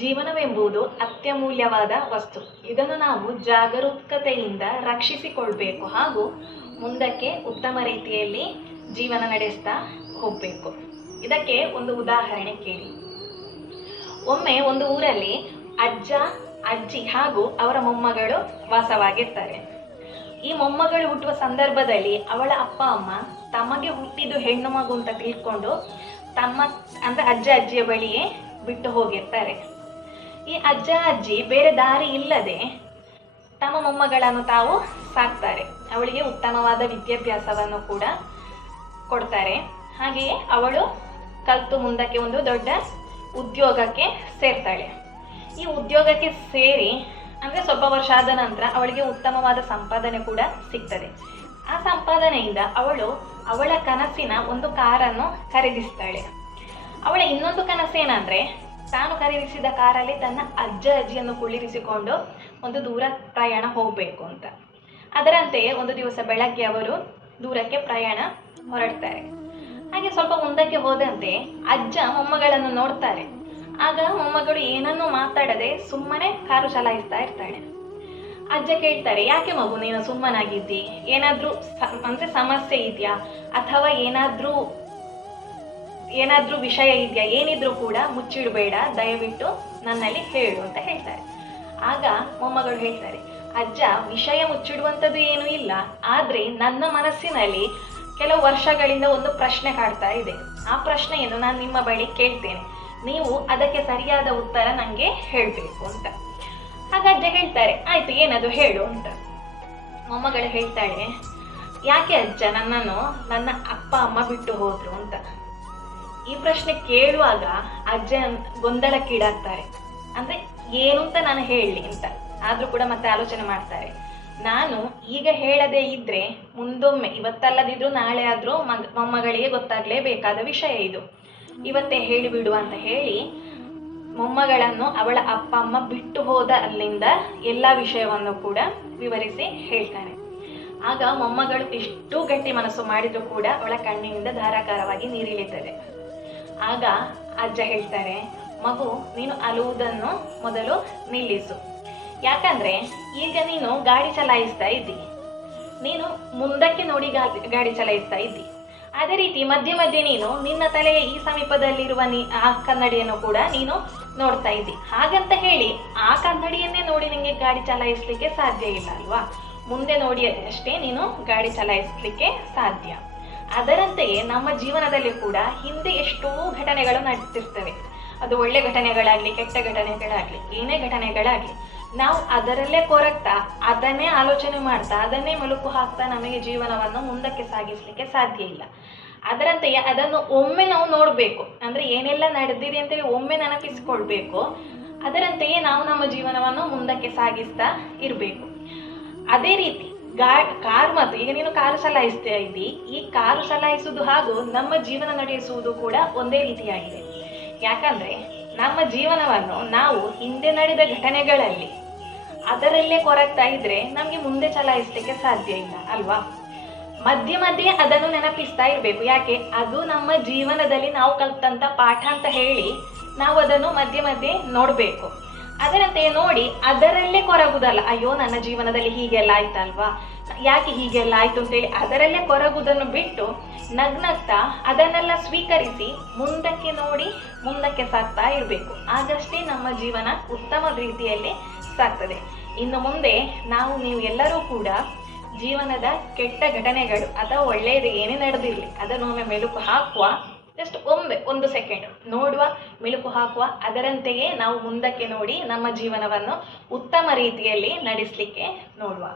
ಜೀವನವೆಂಬುದು ಅತ್ಯಮೂಲ್ಯವಾದ ವಸ್ತು. ಇದನ್ನು ನಾವು ಜಾಗರೂಕತೆಯಿಂದ ರಕ್ಷಿಸಿಕೊಳ್ಬೇಕು ಹಾಗೂ ಮುಂದಕ್ಕೆ ಉತ್ತಮ ರೀತಿಯಲ್ಲಿ ಜೀವನ ನಡೆಸ್ತಾ ಹೋಗಬೇಕು. ಇದಕ್ಕೆ ಒಂದು ಉದಾಹರಣೆ ಕೇಳಿ. ಒಮ್ಮೆ ಒಂದು ಊರಲ್ಲಿ ಅಜ್ಜ, ಅಜ್ಜಿ ಹಾಗೂ ಅವರ ಮೊಮ್ಮಗಳು ವಾಸವಾಗಿರ್ತಾರೆ. ಈ ಮೊಮ್ಮಗಳು ಹುಟ್ಟುವ ಸಂದರ್ಭದಲ್ಲಿ ಅವಳ ಅಪ್ಪ ಅಮ್ಮ ತಮಗೆ ಹುಟ್ಟಿದ್ದು ಹೆಣ್ಣು ಮಗು ಅಂತ ತಿಳ್ಕೊಂಡು ತಮ್ಮ ಅಂದ್ರೆ ಅಜ್ಜ ಅಜ್ಜಿಯ ಬಳಿಯೇ ಬಿಟ್ಟು ಹೋಗಿರ್ತಾರೆ. ಈ ಅಜ್ಜ ಅಜ್ಜಿ ಬೇರೆ ದಾರಿ ಇಲ್ಲದೆ ತಮ್ಮ ಮೊಮ್ಮಗಳನ್ನು ತಾವು ಸಾಕ್ತಾರೆ. ಅವಳಿಗೆ ಉತ್ತಮವಾದ ವಿದ್ಯಾಭ್ಯಾಸವನ್ನು ಕೂಡ ಕೊಡ್ತಾರೆ. ಹಾಗೆಯೇ ಅವಳು ಕಲಿತು ಮುಂದಕ್ಕೆ ಒಂದು ದೊಡ್ಡ ಉದ್ಯೋಗಕ್ಕೆ ಸೇರ್ತಾಳೆ. ಈ ಉದ್ಯೋಗಕ್ಕೆ ಸೇರಿ ಅಂದರೆ ಸ್ವಲ್ಪ ವರ್ಷ ಆದ ನಂತರ ಅವಳಿಗೆ ಉತ್ತಮವಾದ ಸಂಪಾದನೆ ಕೂಡ ಸಿಗ್ತದೆ. ಆ ಸಂಪಾದನೆಯಿಂದ ಅವಳು ಅವಳ ಕನಸಿನ ಒಂದು ಕಾರನ್ನು ಖರೀದಿಸ್ತಾಳೆ. ಅವಳ ಇನ್ನೊಂದು ಕನಸೇನಂದ್ರೆ ತಾನು ಖರೀದಿಸಿದ ಕಾರಲ್ಲಿ ತನ್ನ ಅಜ್ಜ ಅಜ್ಜಿಯನ್ನು ಕುಳ್ಳಿರಿಸಿಕೊಂಡು ಒಂದು ದೂರ ಪ್ರಯಾಣ ಹೋಗಬೇಕು ಅಂತ. ಅದರಂತೆಯೇ ಒಂದು ದಿವಸ ಬೆಳಗ್ಗೆ ಅವರು ದೂರಕ್ಕೆ ಪ್ರಯಾಣ ಹೊರಡ್ತಾರೆ. ಹಾಗೆ ಸ್ವಲ್ಪ ಮುಂದಕ್ಕೆ ಹೋದಂತೆ ಅಜ್ಜ ಮೊಮ್ಮಗಳನ್ನು ನೋಡ್ತಾರೆ. ಆಗ ಮೊಮ್ಮಗಳು ಏನನ್ನೂ ಮಾತಾಡದೆ ಸುಮ್ಮನೆ ಕಾರು ಚಲಾಯಿಸ್ತಾ ಇರ್ತಾಳೆ. ಅಜ್ಜ ಕೇಳ್ತಾರೆ, ಯಾಕೆ ಮಗು ನೀನು ಸುಮ್ಮನಾಗಿದ್ದಿ? ಏನಾದ್ರೂ ಅಂದ್ರೆ ಸಮಸ್ಯೆ ಇದೆಯಾ ಅಥವಾ ಏನಾದ್ರೂ ವಿಷಯ ಇದೆಯಾ? ಏನಿದ್ರು ಕೂಡ ಮುಚ್ಚಿಡಬೇಡ, ದಯವಿಟ್ಟು ನನ್ನಲ್ಲಿ ಹೇಳು ಅಂತ ಹೇಳ್ತಾರೆ. ಆಗ ಮೊಮ್ಮಗಳು ಹೇಳ್ತಾರೆ, ಅಜ್ಜ ವಿಷಯ ಮುಚ್ಚಿಡುವಂಥದ್ದು ಏನೂ ಇಲ್ಲ, ಆದ್ರೆ ನನ್ನ ಮನಸ್ಸಿನಲ್ಲಿ ಕೆಲವು ವರ್ಷಗಳಿಂದ ಒಂದು ಪ್ರಶ್ನೆ ಕಾಡ್ತಾ ಇದೆ. ಆ ಪ್ರಶ್ನೆಯನ್ನು ನಾನು ನಿಮ್ಮ ಬಳಿ ಕೇಳ್ತೇನೆ, ನೀವು ಅದಕ್ಕೆ ಸರಿಯಾದ ಉತ್ತರ ನನಗೆ ಹೇಳಬೇಕು ಅಂತ. ಆಗ ಅಜ್ಜ ಹೇಳ್ತಾರೆ, ಆಯ್ತು ಏನದು ಹೇಳು ಅಂತ. ಮೊಮ್ಮಗಳು ಹೇಳ್ತಾಳೆ, ಯಾಕೆ ಅಜ್ಜ ನನ್ನನ್ನು ನನ್ನ ಅಪ್ಪ ಅಮ್ಮ ಬಿಟ್ಟು ಹೋದ್ರು ಅಂತ. ಈ ಪ್ರಶ್ನೆ ಕೇಳುವಾಗ ಅಜ್ಜ ಗೊಂದಲಕ್ಕೀಡಾಗ್ತಾರೆ. ಅಂದ್ರೆ ಏನು ಅಂತ ನಾನು ಹೇಳಲಿ ಅಂತ. ಆದ್ರೂ ಕೂಡ ಮತ್ತೆ ಆಲೋಚನೆ ಮಾಡ್ತಾರೆ, ನಾನು ಈಗ ಹೇಳದೇ ಇದ್ರೆ ಮುಂದೊಮ್ಮೆ, ಇವತ್ತಲ್ಲದಿದ್ರು ನಾಳೆ ಆದ್ರೂ ಮೊಮ್ಮಗಳಿಗೆ ಗೊತ್ತಾಗ್ಲೇಬೇಕಾದ ವಿಷಯ ಇದು, ಇವತ್ತೇ ಹೇಳಿಬಿಡುವ ಅಂತ ಹೇಳಿ ಮೊಮ್ಮಗಳನ್ನು ಅವಳ ಅಪ್ಪ ಅಮ್ಮ ಬಿಟ್ಟು ಹೋದ ಅಲ್ಲಿಂದ ಎಲ್ಲ ವಿಷಯವನ್ನು ಕೂಡ ವಿವರಿಸಿ ಹೇಳ್ತಾನೆ. ಆಗ ಮೊಮ್ಮಗಳು ಎಷ್ಟು ಗಟ್ಟಿ ಮನಸ್ಸು ಮಾಡಿದ್ರು ಕೂಡ ಅವಳ ಕಣ್ಣಿನಿಂದ ಧಾರಾಕಾರವಾಗಿ ನೀರಿಳಿತದೆ. ಆಗ ಅಜ್ಜ ಹೇಳ್ತಾರೆ, ಮಗು ನೀನು ಅಳುವುದನ್ನು ಮೊದಲು ನಿಲ್ಲಿಸು. ಯಾಕಂದ್ರೆ ಈಗ ನೀನು ಗಾಡಿ ಚಲಾಯಿಸ್ತಾ ಇದ್ದಿ, ನೀನು ಮುಂದಕ್ಕೆ ನೋಡಿ ಗಾಡಿ ಚಲಾಯಿಸ್ತಾ ಇದ್ದಿ. ಅದೇ ರೀತಿ ಮಧ್ಯೆ ಮಧ್ಯೆ ನೀನು ನಿನ್ನ ತಲೆಯ ಈ ಸಮೀಪದಲ್ಲಿರುವ ಆ ಕನ್ನಡಿಯನ್ನು ಕೂಡ ನೀನು ನೋಡ್ತಾ ಇದ್ದಿ. ಹಾಗಂತ ಹೇಳಿ ಆ ಕನ್ನಡಿಯನ್ನೇ ನೋಡಿ ನಿಂಗೆ ಗಾಡಿ ಚಲಾಯಿಸ್ಲಿಕ್ಕೆ ಸಾಧ್ಯ ಇಲ್ಲ ಅಲ್ವಾ? ಮುಂದೆ ನೋಡಿ ಅಷ್ಟೇ ನೀನು ಗಾಡಿ ಚಲಾಯಿಸ್ಲಿಕ್ಕೆ ಸಾಧ್ಯ. ಅದರಂತೆಯೇ ನಮ್ಮ ಜೀವನದಲ್ಲಿ ಕೂಡ ಹಿಂದೆ ಎಷ್ಟೋ ಘಟನೆಗಳು ನಡೆದಿರ್ತವೆ. ಅದು ಒಳ್ಳೆ ಘಟನೆಗಳಾಗ್ಲಿ, ಕೆಟ್ಟ ಘಟನೆಗಳಾಗ್ಲಿ, ಏನೇ ಘಟನೆಗಳಾಗ್ಲಿ, ನಾವು ಅದರಲ್ಲೇ ಕೊರಗ್ತಾ, ಅದನ್ನೇ ಆಲೋಚನೆ ಮಾಡ್ತಾ, ಅದನ್ನೇ ಮೆಲುಕು ಹಾಕ್ತಾ ನಮಗೆ ಜೀವನವನ್ನು ಮುಂದಕ್ಕೆ ಸಾಗಿಸ್ಲಿಕ್ಕೆ ಸಾಧ್ಯ ಇಲ್ಲ. ಅದರಂತೆಯೇ ಅದನ್ನು ಒಮ್ಮೆ ನಾವು ನೋಡಬೇಕು. ಅಂದ್ರೆ ಏನೆಲ್ಲ ನಡೆದಿದೆ ಅಂತೇಳಿ ಒಮ್ಮೆ ನೆನಪಿಸಿಕೊಳ್ಬೇಕು. ಅದರಂತೆಯೇ ನಾವು ನಮ್ಮ ಜೀವನವನ್ನು ಮುಂದಕ್ಕೆ ಸಾಗಿಸ್ತಾ ಇರಬೇಕು. ಅದೇ ರೀತಿ ಕಾರು ಮತ್ತು ಈಗ ನೀನು ಕಾರು ಚಲಾಯಿಸ್ತಾ ಇದ್ದಿ, ಈ ಕಾರು ಚಲಾಯಿಸುವುದು ಹಾಗೂ ನಮ್ಮ ಜೀವನ ನಡೆಸುವುದು ಕೂಡ ಒಂದೇ ರೀತಿಯಾಗಿದೆ. ಯಾಕಂದ್ರೆ ನಮ್ಮ ಜೀವನವನ್ನು ನಾವು ಹಿಂದೆ ನಡೆದ ಘಟನೆಗಳಲ್ಲಿ ಅದರಲ್ಲೇ ಕೊರಗ್ತಾ ಇದ್ರೆ ನಮ್ಗೆ ಮುಂದೆ ಚಲಾಯಿಸ್ಲಿಕ್ಕೆ ಸಾಧ್ಯ ಇಲ್ಲ ಅಲ್ವಾ? ಮಧ್ಯೆ ಮಧ್ಯೆ ಅದನ್ನು ನೆನಪಿಸ್ತಾ ಇರ್ಬೇಕು. ಯಾಕೆ? ಅದು ನಮ್ಮ ಜೀವನದಲ್ಲಿ ನಾವು ಕಲ್ತಂತ ಪಾಠ ಅಂತ ಹೇಳಿ ನಾವು ಅದನ್ನು ಮಧ್ಯೆ ಮಧ್ಯೆ ನೋಡ್ಬೇಕು. ಅದರಂತೆಯೇ ನೋಡಿ ಅದರಲ್ಲೇ ಕೊರಗುದಲ್ಲ, ಅಯ್ಯೋ ನನ್ನ ಜೀವನದಲ್ಲಿ ಹೀಗೆಲ್ಲ ಆಯ್ತಲ್ವಾ, ಯಾಕೆ ಹೀಗೆಲ್ಲ ಆಯ್ತು ಅಂತೇಳಿ ಅದರಲ್ಲೇ ಕೊರಗುದನ್ನು ಬಿಟ್ಟು ನಗ್ನಗ್ತಾ ಅದನ್ನೆಲ್ಲ ಸ್ವೀಕರಿಸಿ ಮುಂದಕ್ಕೆ ನೋಡಿ ಮುಂದಕ್ಕೆ ಸಾಗ್ತಾ ಇರಬೇಕು. ಆಗಷ್ಟೇ ನಮ್ಮ ಜೀವನ ಉತ್ತಮ ರೀತಿಯಲ್ಲಿ ಸಾಗ್ತದೆ. ಇನ್ನು ಮುಂದೆ ನೀವು ಎಲ್ಲರೂ ಕೂಡ ಜೀವನದ ಕೆಟ್ಟ ಘಟನೆಗಳು ಅಥವಾ ಒಳ್ಳೆಯದು ಏನೇ ನಡೆದಿರಲಿ ಅದನ್ನೊಮ್ಮೆ ಮೆಲುಕು ಹಾಕುವ, ಜಸ್ಟ್ ಒಂದು ಸೆಕೆಂಡ್ ನೋಡುವ, ಮೆಲುಕು ಹಾಕುವ. ಅದರಂತೆಯೇ ನಾವು ಮುಂದಕ್ಕೆ ನೋಡಿ ನಮ್ಮ ಜೀವನವನ್ನು ಉತ್ತಮ ರೀತಿಯಲ್ಲಿ ನಡೆಸಲಿಕ್ಕೆ ನೋಡುವ.